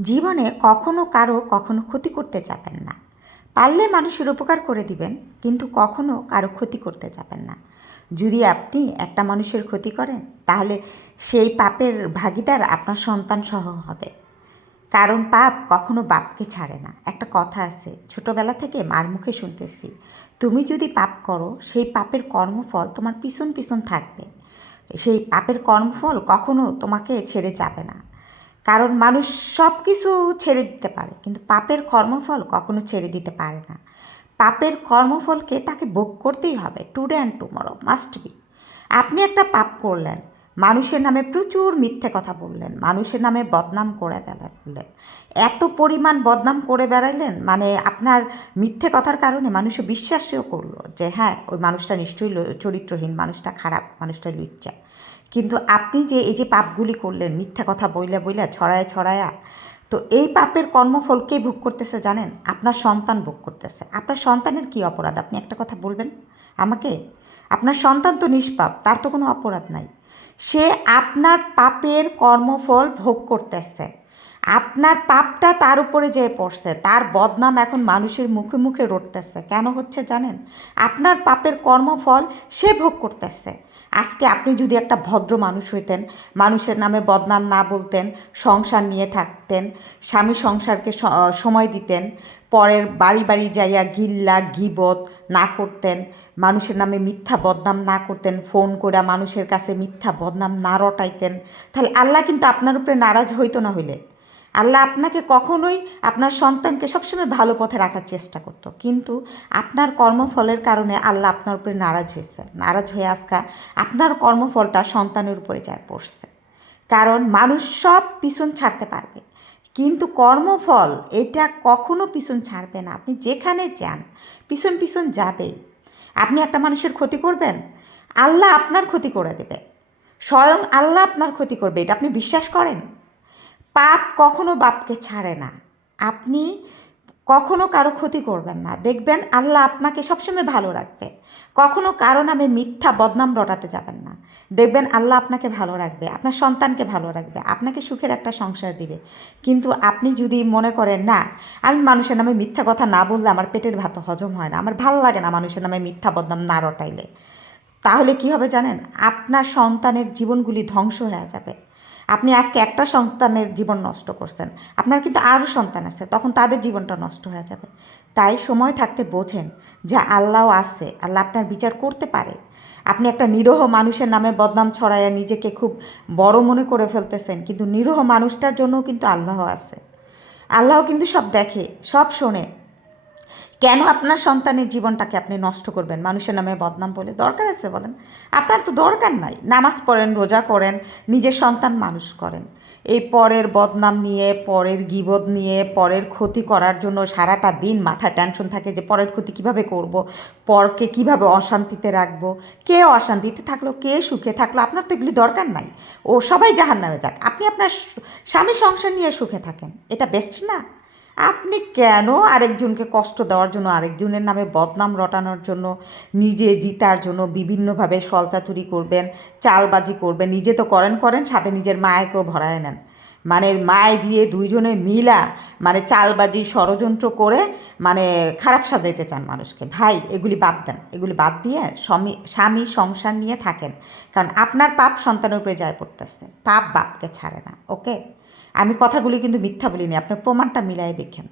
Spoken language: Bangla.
জীবনে কখনো কারও কখনো ক্ষতি করতে যাবেন না। পারলে মানুষের উপকার করে দিবেন, কিন্তু কখনো কারও ক্ষতি করতে যাবেন না। যদি আপনি একটা মানুষের ক্ষতি করেন, তাহলে সেই পাপের ভাগিদার আপনার সন্তান সহ হবে। কারণ পাপ কখনো বাপকে ছাড়ে না। একটা কথা আছে, ছোটবেলা থেকে মার মুখে শুনতেছি, তুমি যদি পাপ করো, সেই পাপের কর্মফল তোমার পিছন পিছন থাকবে। সেই পাপের কর্মফল কখনো তোমাকে ছেড়ে যাবে না। কারণ মানুষ সব কিছু ছেড়ে দিতে পারে, কিন্তু পাপের কর্মফল কখনো ছেড়ে দিতে পারে না। পাপের কর্মফলকে তাকে ভোগ করতেই হবে today and tomorrow must be আপনি একটা পাপ করলেন, মানুষের নামে প্রচুর মিথ্যে কথা বললেন, মানুষের নামে বদনাম করে বেড়ালেন এত পরিমাণ বদনাম করে বেড়াইলেন মানে আপনার মিথ্যে কথার কারণে মানুষ বিশ্বাসও করল যে হ্যাঁ ওই মানুষটা নিশ্চয়ই চরিত্রহীন, মানুষটা খারাপ, মানুষটা লুচ্চা। কিন্তু আপনি যে এই যে পাপগুলি করলেন, মিথ্যা কথা বইলা বইলা, ছড়ায় ছড়ায়া, তো এই পাপের কর্মফল কে ভোগ করতেছে জানেন? আপনার সন্তান ভোগ করতেছে। আপনার সন্তানের কি অপরাধ? আপনি একটা কথা বলবেন আমাকে? আপনার সন্তান তো নিষ্পাপ, তার তো কোনো অপরাধ নাই। সে আপনার পাপের কর্মফল ভোগ করতেছে। আপনার পাপটা তার উপরে যেয়ে পড়ছে, তার বদনাম এখন মানুষের মুখে মুখে রটতেছে। কেন হচ্ছে জানেন? আপনার পাপের কর্মফল সে ভোগ করতেছে। আজকে আপনি যদি একটা ভদ্র মানুষ হইতেন, মানুষের নামে বদনাম না বলতেন, সংসার নিয়ে থাকতেন, স্বামী সংসারকে সময় দিতেন, পরের বাড়ি বাড়ি যাইয়া গিল্লা, গিবত না করতেন, মানুষের নামে মিথ্যা বদনাম না করতেন, ফোন করে মানুষের কাছে মিথ্যা বদনাম না রটাইতেন, তাহলে আল্লাহ কিন্তু আপনার উপরে নারাজ হইতো না হইলে। আল্লাহ আপনাকে কখনোই আপনার সন্তানকে সবসময় ভালো পথে রাখার চেষ্টা করতো। কিন্তু আপনার কর্মফলের কারণে আল্লাহ আপনার উপরে নারাজ হয়েছে। নারাজ হয়ে আজকা আপনার কর্মফলটা সন্তানের উপরে যায় পড়ছে। কারণ মানুষ সব পিছন ছাড়তে পারবে। কিন্তু কর্মফল এটা কখনো পিছন ছাড়বে না। আপনি যেখানে যান, পিছন পিছন যাবে। আপনি একটা মানুষের ক্ষতি করবেন, আল্লাহ আপনার ক্ষতি করে দেবে। স্বয়ং আল্লাহ আপনার ক্ষতি করবে, এটা আপনি বিশ্বাস করেন? পাপ কখনো বাপকে ছাড়ে না। আপনি কখনো কারও ক্ষতি করবেন না। দেখবেন আল্লাহ আপনাকে সবসময় ভালো রাখবে। কখনো কারও নামে মিথ্যা বদনাম রটাতে যাবেন না। দেখবেন আল্লাহ আপনাকে ভালো রাখবে, আপনার সন্তানকে ভালো রাখবে, আপনাকে সুখের একটা সংসার দিবে। কিন্তু আপনি যদি মনে করেন, না, আমি মানুষের নামে মিথ্যা কথা না বললে আমার পেটের ভাত হজম হয় না, আমার ভালো লাগে না মানুষের নামে মিথ্যা বদনাম না রটাইলে, তাহলে কি হবে জানেন? আপনার সন্তানের জীবনগুলি ধ্বংস হয়ে যাবে। আপনি আজকে একটা সন্তানের জীবন নষ্ট করছেন, আপনার কিন্তু আরও সন্তান আছে, তখন তাদের জীবনটা নষ্ট হয়ে যাবে। তাই সময় থাকতে বোঝেন যে আল্লাহ আছে, আল্লাহ আপনার বিচার করতে পারে। আপনি একটা নিরহ মানুষের নামে বদনাম ছড়াইয়া নিজেকে খুব বড় মনে করে ফেলতেছেন, কিন্তু নিরহ মানুষটার জন্যও কিন্তু আল্লাহ আছে। আল্লাহ কিন্তু সব দেখে, সব শোনে। কেন আপনার সন্তানের জীবনটাকে আপনি নষ্ট করবেন? মানুষের নামে বদনাম বলে দরকার আছে বলেন? আপনার তো দরকার নাই। নামাজ পড়েন, রোজা করেন, নিজের সন্তান মানুষ করেন। এই পরের বদনাম নিয়ে, পরের গিবদ নিয়ে, পরের ক্ষতি করার জন্য সারাটা দিন মাথায় টেনশন থাকে যে পরের ক্ষতি কীভাবে করব? পরকে কীভাবে অশান্তিতে রাখব? কে অশান্তিতে থাকল? কে সুখে থাকল? আপনার তো এগুলি দরকার নাই। ও সবাই জাহান নামে যাক। আপনি আপনার স্বামী সংসার নিয়ে সুখে থাকেন। এটা বেস্ট না? আপনি কেন আরেকজনকে কষ্ট দেওয়ার জন্য, আরেকজনের নামে বদনাম রটানোর জন্য, নিজে জিতার জন্য বিভিন্নভাবে সলতাতুরি করবেন, চালবাজি করবেন, নিজে তো করেন করেন, সাথে নিজের মায়েকেও ভরায় নেন। মানে মায়ে দিয়ে দুইজনে মিলা মানে চালবাজি ষড়যন্ত্র করে মানে খারাপ সাজাইতে চান মানুষকে। ভাই, এগুলি বাদ দেন। এগুলি বাদ দিয়ে স্বামী স্বামী সংসার নিয়ে থাকেন। কারণ আপনার পাপ সন্তানের উপরে যায় পড়তেছে। পাপ বাপকে ছাড়ে না, ওকে? আমি কথাগুলি কিন্তু মিথ্যা বলিনি আপনার প্রমাণটা মিলাই দেখেন।